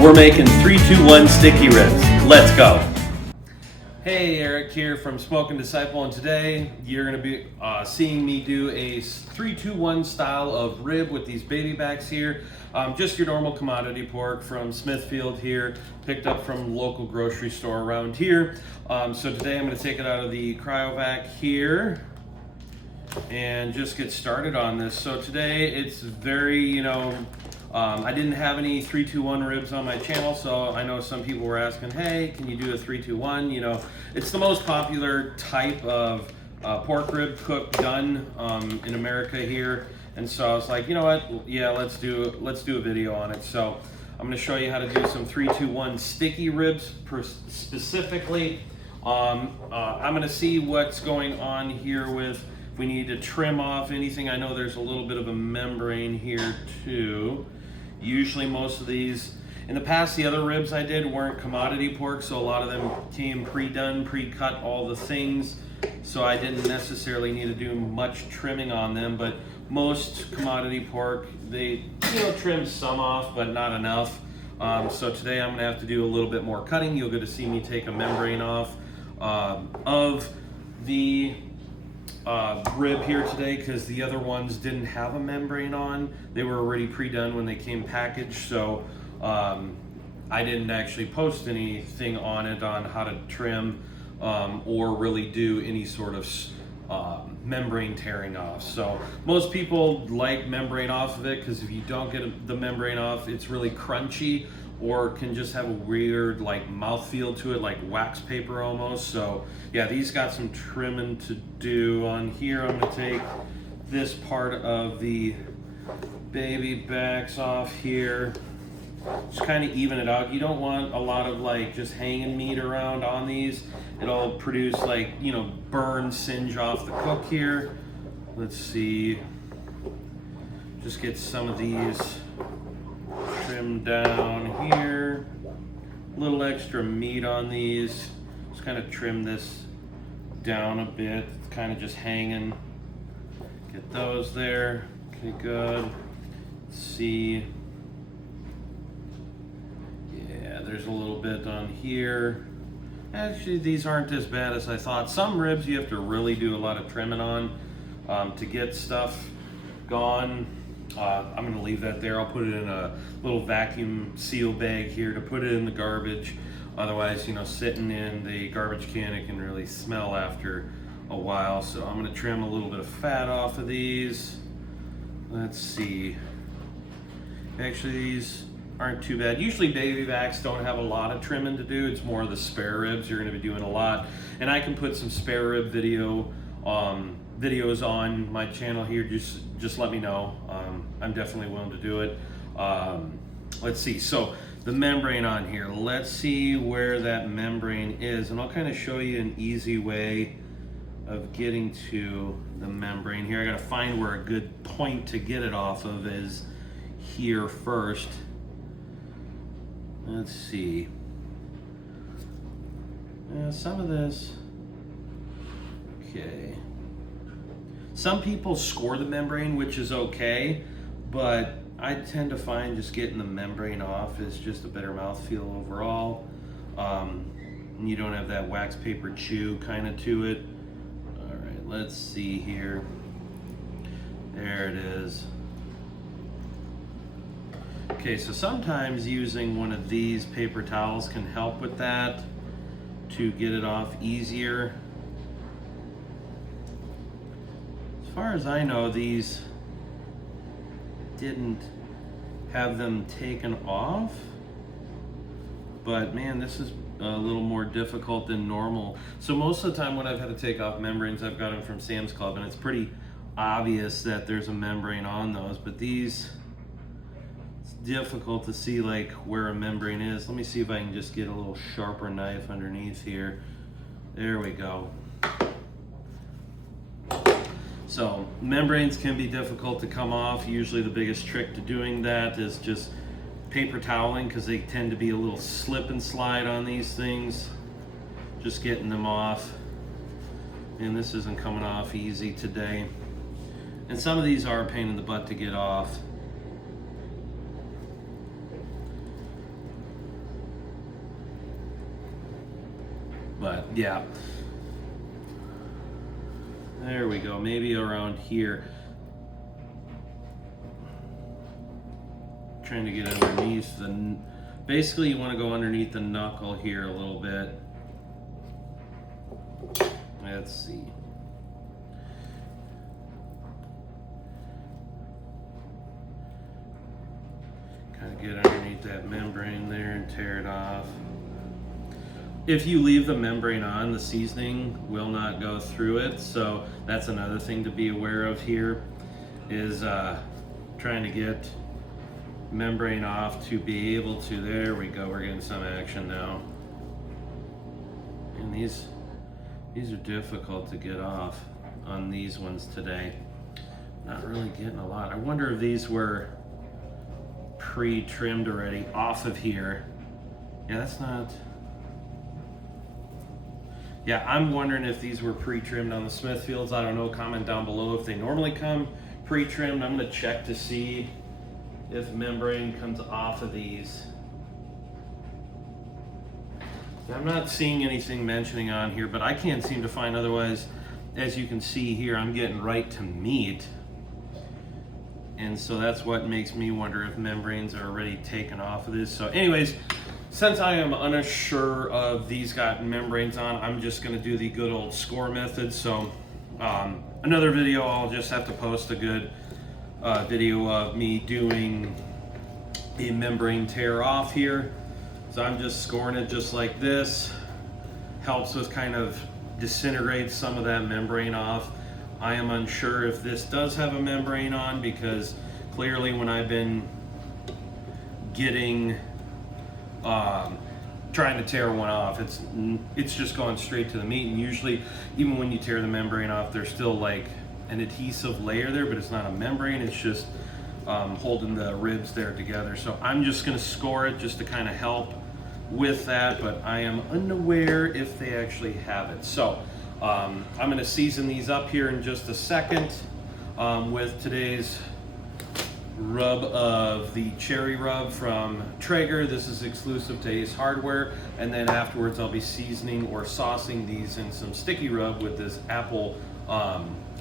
We're making 3-2-1 sticky ribs. Let's go. Hey, Eric here from Smoking Disciple, and today you're going to be seeing me do a 3-2-1 style of rib with these baby backs here. Just your normal commodity pork from Smithfield here, picked up from local grocery store around here. So today I'm going to take it out of the cryovac here and just get started on this. So today it's very, I didn't have any 3-2-1 ribs on my channel, so I know some people were asking, hey, can you do a 3-2-1? It's the most popular type of pork rib cooked done in America here. And so I was like, you know what? Yeah, let's do a video on it. So I'm going to show you how to do some 3-2-1 sticky ribs specifically. I'm going to see what's going on here with if we need to trim off anything. I know there's a little bit of a membrane here too. Usually most of these, in the past, the other ribs I did weren't commodity pork, so a lot of them came pre-done, pre-cut, all the things. So I didn't necessarily need to do much trimming on them, but most commodity pork, they trim some off, but not enough. So today I'm gonna have to do a little bit more cutting. You'll get to see me take a membrane off of the rib here today, because the other ones didn't have a membrane on. They were already pre-done when they came packaged, so I didn't actually post anything on it on how to trim or really do any sort of membrane tearing off. So most people like membrane off of it, because if you don't get the membrane off, it's really crunchy or can just have a weird mouthfeel to it, like wax paper almost. So yeah, these got some trimming to do on here. I'm gonna take this part of the baby backs off here. Just kind of even it out. You don't want a lot of just hanging meat around on these. It'll produce burn, singe off the cook here. Let's see. Just get some of these trimmed down here. A little extra meat on these. Just kind of trim this down a bit. It's kind of just hanging. Get those there. Okay, good. Let's see. Yeah, there's a little bit on here. Actually, these aren't as bad as I thought. Some ribs you have to really do a lot of trimming on to get stuff gone. I'm going to leave that there. I'll put it in a little vacuum seal bag here to put it in the garbage. Otherwise, sitting in the garbage can, it can really smell after a while. So I'm going to trim a little bit of fat off of these. Let's see. Actually, these aren't too bad. Usually baby backs don't have a lot of trimming to do. It's more the spare ribs you're going to be doing a lot. And I can put some spare rib videos on my channel here. Just let me know. I'm definitely willing to do it. Let's see. So the membrane on here. Let's see where that membrane is, and I'll kind of show you an easy way of getting to the membrane here. I got to find where a good point to get it off of is here first. Let's see. Some of this. Okay. Some people score the membrane, which is okay, but I tend to find just getting the membrane off is just a better mouthfeel overall. And you don't have that wax paper chew kind of to it. All right, let's see here. There it is. Okay, so sometimes using one of these paper towels can help with that to get it off easier. As far as I know, these didn't have them taken off, but man, this is a little more difficult than normal. So most of the time when I've had to take off membranes, I've got them from Sam's Club, and it's pretty obvious that there's a membrane on those, but these, it's difficult to see where a membrane is. Let me see if I can just get a little sharper knife underneath here. There we go. So membranes can be difficult to come off. Usually the biggest trick to doing that is just paper toweling, because they tend to be a little slip and slide on these things. Just getting them off. And this isn't coming off easy today. And some of these are a pain in the butt to get off. But yeah, there we go. Maybe around here. Trying to get underneath the, basically you want to go underneath the knuckle here a little bit. Let's see. Kind of get underneath that membrane there and tear it off. If you leave the membrane on, the seasoning will not go through it. So that's another thing to be aware of here, is trying to get membrane off to be able to, there we go, we're getting some action now. And these are difficult to get off on these ones today. Not really getting a lot. I wonder if these were pre-trimmed already off of here. Yeah, that's not, yeah, I'm wondering if these were pre-trimmed on the Smithfields. I don't know, comment down below if they normally come pre-trimmed. I'm gonna check to see if membrane comes off of these. I'm not seeing anything mentioning on here, but I can't seem to find otherwise. As you can see here, I'm getting right to meat. And so that's what makes me wonder if membranes are already taken off of this. So anyways, since I am unsure of these got membranes on, I'm just gonna do the good old score method. So another video, I'll just have to post a good video of me doing a membrane tear off here. So I'm just scoring it just like this. Helps with kind of disintegrate some of that membrane off. I am unsure if this does have a membrane on, because clearly when I've been getting trying to tear one off, it's just going straight to the meat. And usually even when you tear the membrane off, there's still like an adhesive layer there, but it's not a membrane, it's just holding the ribs there together. So I'm just going to score it just to kind of help with that, but I am unaware if they actually have it. So I'm going to season these up here in just a second with today's rub of the cherry rub from Traeger. This is exclusive to Ace Hardware, and then afterwards I'll be seasoning or saucing these in some sticky rub with this apple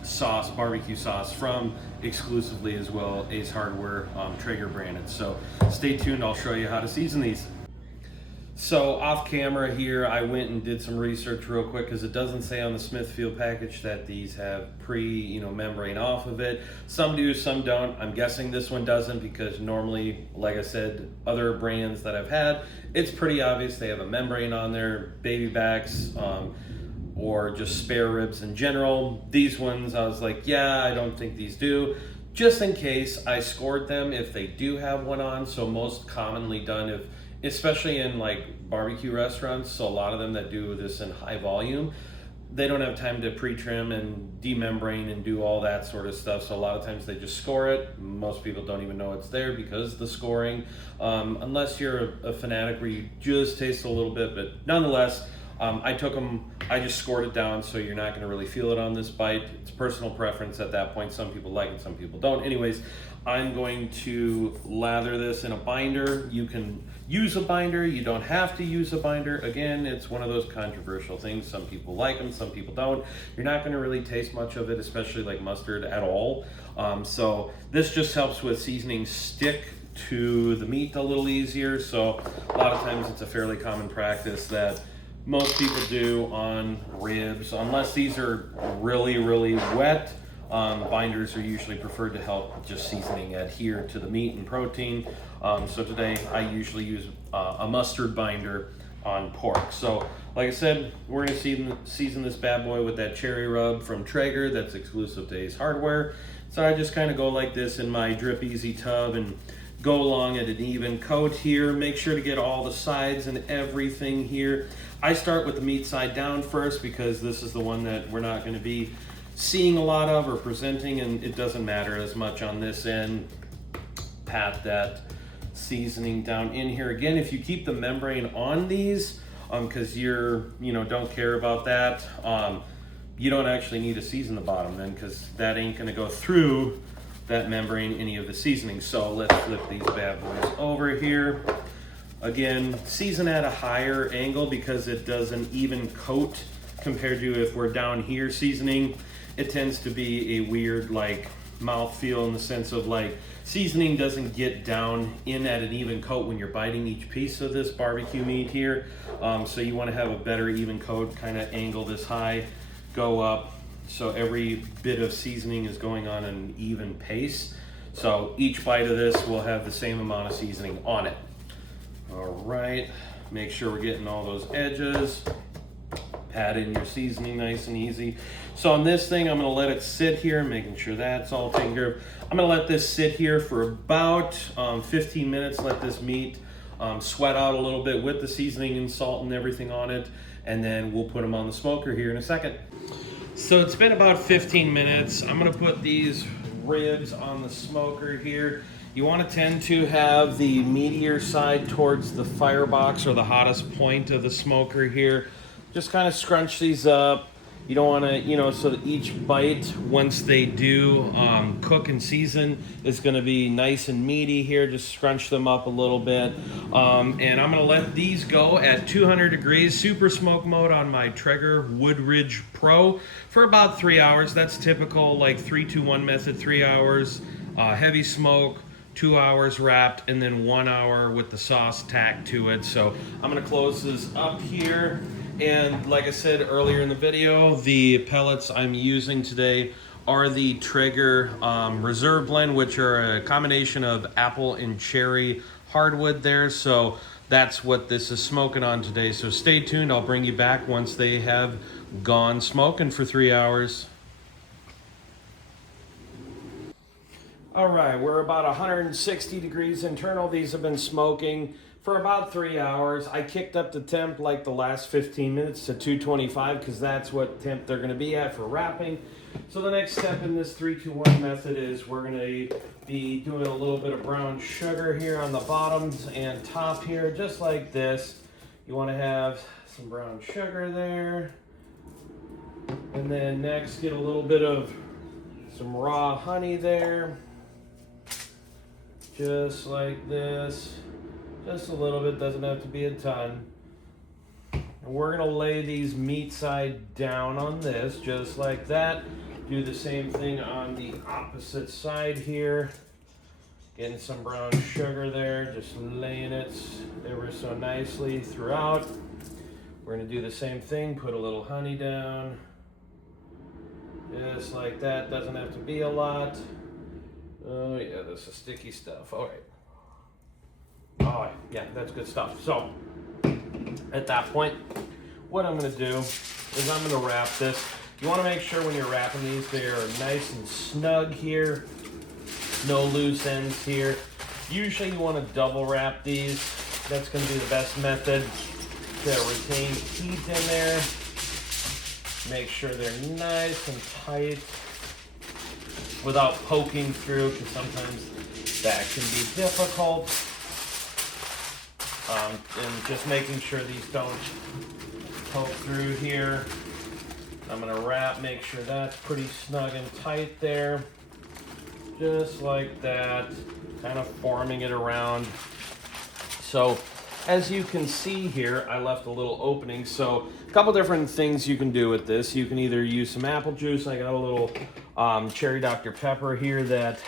sauce, barbecue sauce from exclusively as well Ace Hardware, Traeger branded. So stay tuned, I'll show you how to season these. So off camera here, I went and did some research real quick, because it doesn't say on the Smithfield package that these have membrane off of it. Some do, some don't. I'm guessing this one doesn't, because normally, like I said, other brands that I've had, it's pretty obvious they have a membrane on there, baby backs, or just spare ribs in general. These ones, I was like, yeah, I don't think these do. Just in case, I scored them if they do have one on. So most commonly done, especially in like barbecue restaurants, so a lot of them that do this in high volume, they don't have time to pre-trim and demembrane and do all that sort of stuff. So a lot of times they just score it. Most people don't even know it's there because of the scoring, unless you're a fanatic where you just taste a little bit. But nonetheless, I just scored it down, so you're not going to really feel it on this bite. It's personal preference at that point. Some people like it, some people don't. Anyways, I'm going to lather this in a binder. You can use a binder, you don't have to use a binder. Again, it's one of those controversial things. Some people like them, some people don't. You're not going to really taste much of it, especially like mustard, at all. So this just helps with seasoning stick to the meat a little easier. So a lot of times it's a fairly common practice that most people do on ribs, unless these are really, really wet. Binders are usually preferred to help just seasoning adhere to the meat and protein. So today I usually use a mustard binder on pork. So like I said, we're going to season this bad boy with that cherry rub from Traeger that's exclusive to Ace Hardware. So I just kind of go like this in my Drip Easy tub and go along at an even coat here. Make sure to get all the sides and everything here. I start with the meat side down first, because this is the one that we're not going to be seeing a lot of or presenting, and it doesn't matter as much on this end. Pat that seasoning down in here. Again, if you keep the membrane on these, because don't care about that, you don't actually need to season the bottom then, because that ain't going to go through that membrane any of the seasoning. So let's flip these bad boys over here. Again, season at a higher angle because it does an even coat compared to if we're down here seasoning. It tends to be a weird like mouthfeel in the sense of like seasoning doesn't get down in at an even coat when you're biting each piece of this barbecue meat here. So you want to have a better even coat, kind of angle this high, go up, so every bit of seasoning is going on an even pace. So each bite of this will have the same amount of seasoning on it. All right, make sure we're getting all those edges. Pat in your seasoning nice and easy. So on this thing, I'm gonna let it sit here, making sure that's all taken care of. I'm gonna let this sit here for about 15 minutes, let this meat sweat out a little bit with the seasoning and salt and everything on it, and then we'll put them on the smoker here in a second. So it's been about 15 minutes. I'm gonna put these ribs on the smoker here. You want to tend to have the meatier side towards the firebox or the hottest point of the smoker here. Just kind of scrunch these up. You don't want to, so that each bite, once they do cook and season, is going to be nice and meaty here. Just scrunch them up a little bit. And I'm going to let these go at 200 degrees, super smoke mode on my Traeger Woodridge Pro for about 3 hours. That's typical, like 3-2-1 method, 3 hours, heavy smoke, 2 hours wrapped, and then 1 hour with the sauce tacked to it. So I'm going to close this up here. And like I said earlier in the video, the pellets I'm using today are the Traeger Reserve Blend, which are a combination of apple and cherry hardwood there. So that's what this is smoking on today. So stay tuned. I'll bring you back once they have gone smoking for 3 hours. All right, we're about 160 degrees internal. These have been smoking for about 3 hours. I kicked up the temp like the last 15 minutes to 225 because that's what temp they're going to be at for wrapping. So the next step in this 3-2-1 method is we're going to be doing a little bit of brown sugar here on the bottoms and top here, just like this. You want to have some brown sugar there. And then next get a little bit of some raw honey there. Just like this. Just a little bit, doesn't have to be a ton. And we're gonna lay these meat side down on this, just like that. Do the same thing on the opposite side here. Getting some brown sugar there, just laying it ever so nicely throughout. We're gonna do the same thing, put a little honey down. Just like that, doesn't have to be a lot. Oh yeah, this is sticky stuff, all right. Oh yeah, that's good stuff. So at that point, what I'm gonna do is I'm gonna wrap this. You wanna make sure when you're wrapping these, they are nice and snug here. No loose ends here. Usually you wanna double wrap these. That's gonna be the best method to retain heat in there. Make sure they're nice and tight without poking through, because sometimes that can be difficult. And just making sure these don't poke through here. I'm gonna wrap, make sure that's pretty snug and tight there. Just like that, kind of forming it around. So as you can see here, I left a little opening. So a couple different things you can do with this. You can either use some apple juice. I got a little cherry Dr. Pepper here that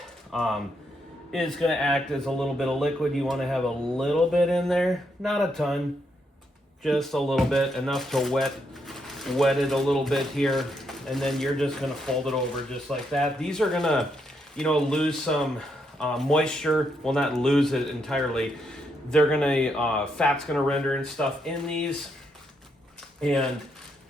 is going to act as a little bit of liquid. You want to have a little bit in there, not a ton, just a little bit, enough to wet it a little bit here, and then you're just going to fold it over just like that. These are going to, lose some moisture. Well, not lose it entirely. They're going to, fat's going to render and stuff in these, and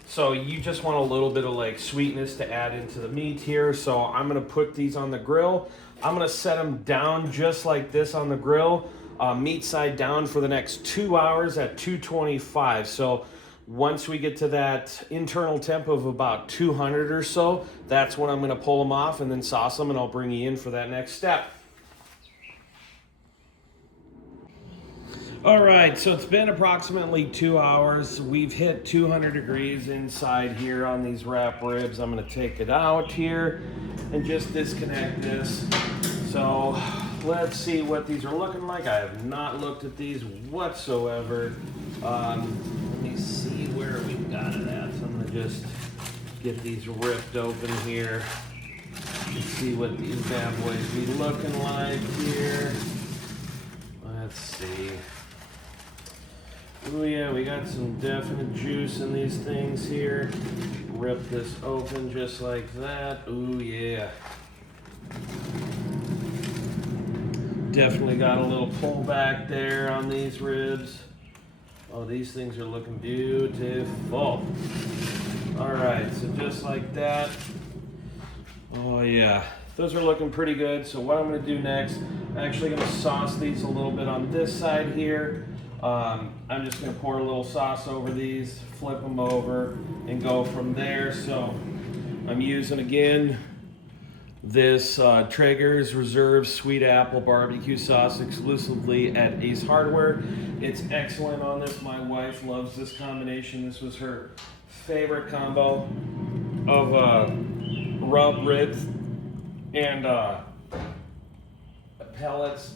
so you just want a little bit of like sweetness to add into the meat here. So I'm going to put these on the grill. I'm gonna set them down just like this on the grill, meat side down for the next 2 hours at 225. So once we get to that internal temp of about 200 or so, that's when I'm gonna pull them off and then sauce them, and I'll bring you in for that next step. All right, so it's been approximately 2 hours. We've hit 200 degrees inside here on these wrap ribs. I'm gonna take it out here and just disconnect this. So let's see what these are looking like. I have not looked at these whatsoever. Let me see where we got it at. So I'm gonna just get these ripped open here and see what these bad boys be looking like here. Let's see. Oh yeah, we got some definite juice in these things here. Rip this open just like that. Oh yeah. Definitely got a little pullback there on these ribs. Oh, these things are looking beautiful. All right, so just like that. Oh yeah, those are looking pretty good. So what I'm gonna do next, I'm actually gonna sauce these a little bit on this side here. I'm just gonna pour a little sauce over these, flip them over, and go from there. So I'm using, again, this Traeger's Reserve Sweet Apple Barbecue Sauce exclusively at Ace Hardware. It's excellent on this. My wife loves this combination. This was her favorite combo of rub ribs and pellets.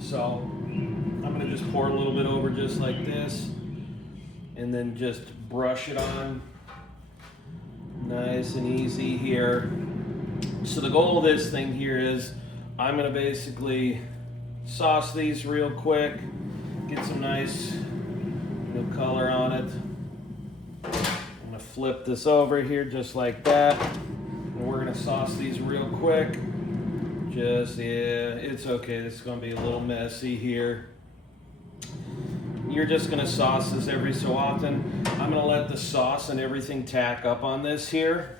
So I'm gonna just pour a little bit over just like this and then just brush it on nice and easy here. So the goal of this thing here is I'm gonna basically sauce these real quick, get some nice color on it. I'm gonna flip this over here just like that. And we're gonna sauce these real quick. Just, yeah, it's okay. This is gonna be a little messy here. You're just gonna sauce this every so often. I'm gonna let the sauce and everything tack up on this here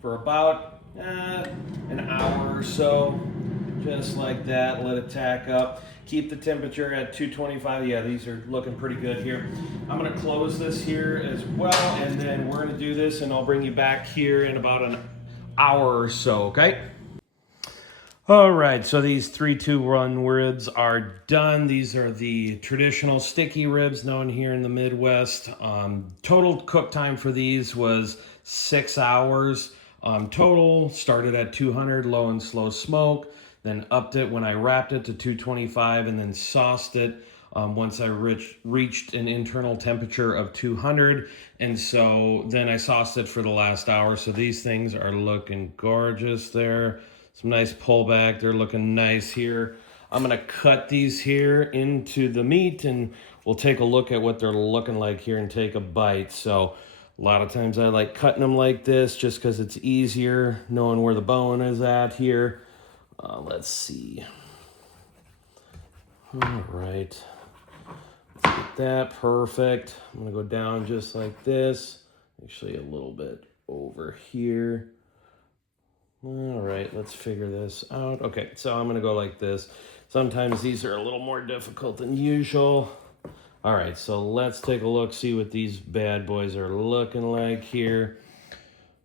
for about an hour or so. Just like that, let it tack up. Keep the temperature at 225. Yeah, these are looking pretty good here. I'm gonna close this here as well, and then we're gonna do this and I'll bring you back here in about an hour or so, okay? All right, so these 3-2-1 ribs are done. These are the traditional sticky ribs known here in the Midwest. Total cook time for these was 6 hours. Total started at 200 low and slow smoke, then upped it when I wrapped it to 225 and then sauced it once I reached an internal temperature of 200. And so then I sauced it for the last hour. So these things are looking gorgeous there. Some nice pullback. They're looking nice here. I'm gonna cut these here into the meat and we'll take a look at what they're looking like here and take a bite. So a lot of times I like cutting them like this just because it's easier knowing where the bone is at here. Let's see. All right. Let's get that perfect. I'm gonna go down just like this. Actually a little bit over here. All right, let's figure this out. Okay, so I'm gonna go like this. Sometimes these are a little more difficult than usual. All right, so let's take a look, see what these bad boys are looking like here.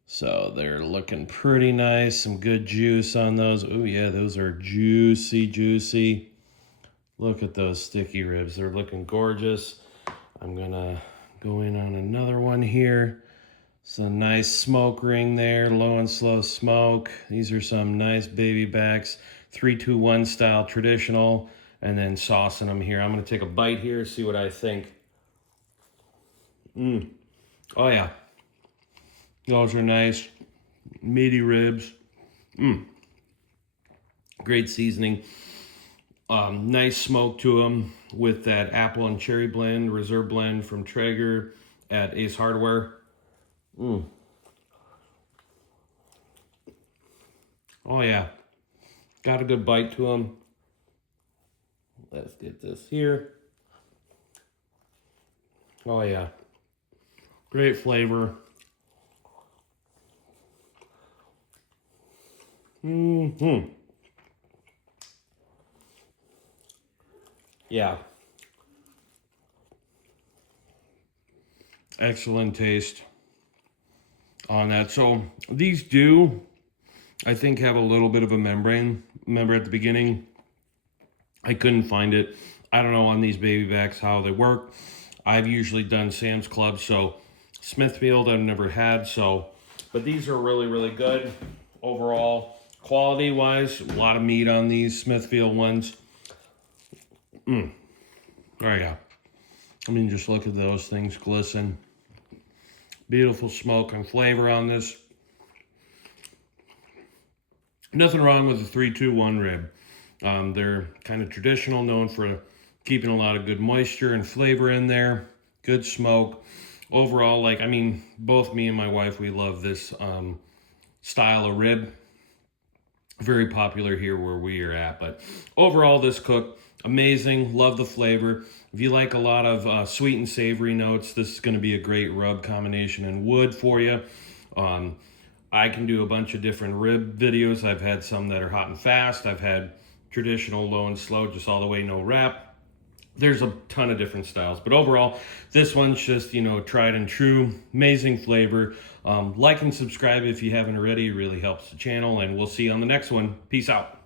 So they're looking pretty nice, some good juice on those. Oh yeah, those are juicy, juicy. Look at those sticky ribs, they're looking gorgeous. I'm gonna go in on another one here. Some nice smoke ring there, low and slow smoke. These are some nice baby backs, 3-2-1 style traditional, and then saucing them here. I'm gonna take a bite here, see what I think. Oh yeah, those are nice, meaty ribs. Great seasoning. Nice smoke to them with that apple and cherry blend, reserve blend from Traeger at Ace Hardware. Oh yeah, got a good bite to them. Let's get this here. Oh yeah, great flavor. Yeah, excellent taste on that. So these do, I think, have a little bit of a membrane. Remember at the beginning, I couldn't find it. I don't know on these baby backs how they work. I've usually done Sam's Club, so Smithfield I've never had. So, but these are really, really good overall. Quality wise, a lot of meat on these Smithfield ones. There you go. I mean, just look at those things glisten. Beautiful smoke and flavor on this. Nothing wrong with the 321 rib. They're kind of traditional, known for keeping a lot of good moisture and flavor in there. Good smoke. Overall, like, I mean, both me and my wife, we love this style of rib. Very popular here where we are at. But overall, this cook, amazing. Love the flavor. If you like a lot of sweet and savory notes, this is going to be a great rub combination in wood for you. I can do a bunch of different rib videos. I've had some that are hot and fast. I've had traditional low and slow, just all the way, no wrap. There's a ton of different styles, but overall, this one's just, you know, tried and true. Amazing flavor. Like and subscribe if you haven't already. It really helps the channel, and we'll see you on the next one. Peace out.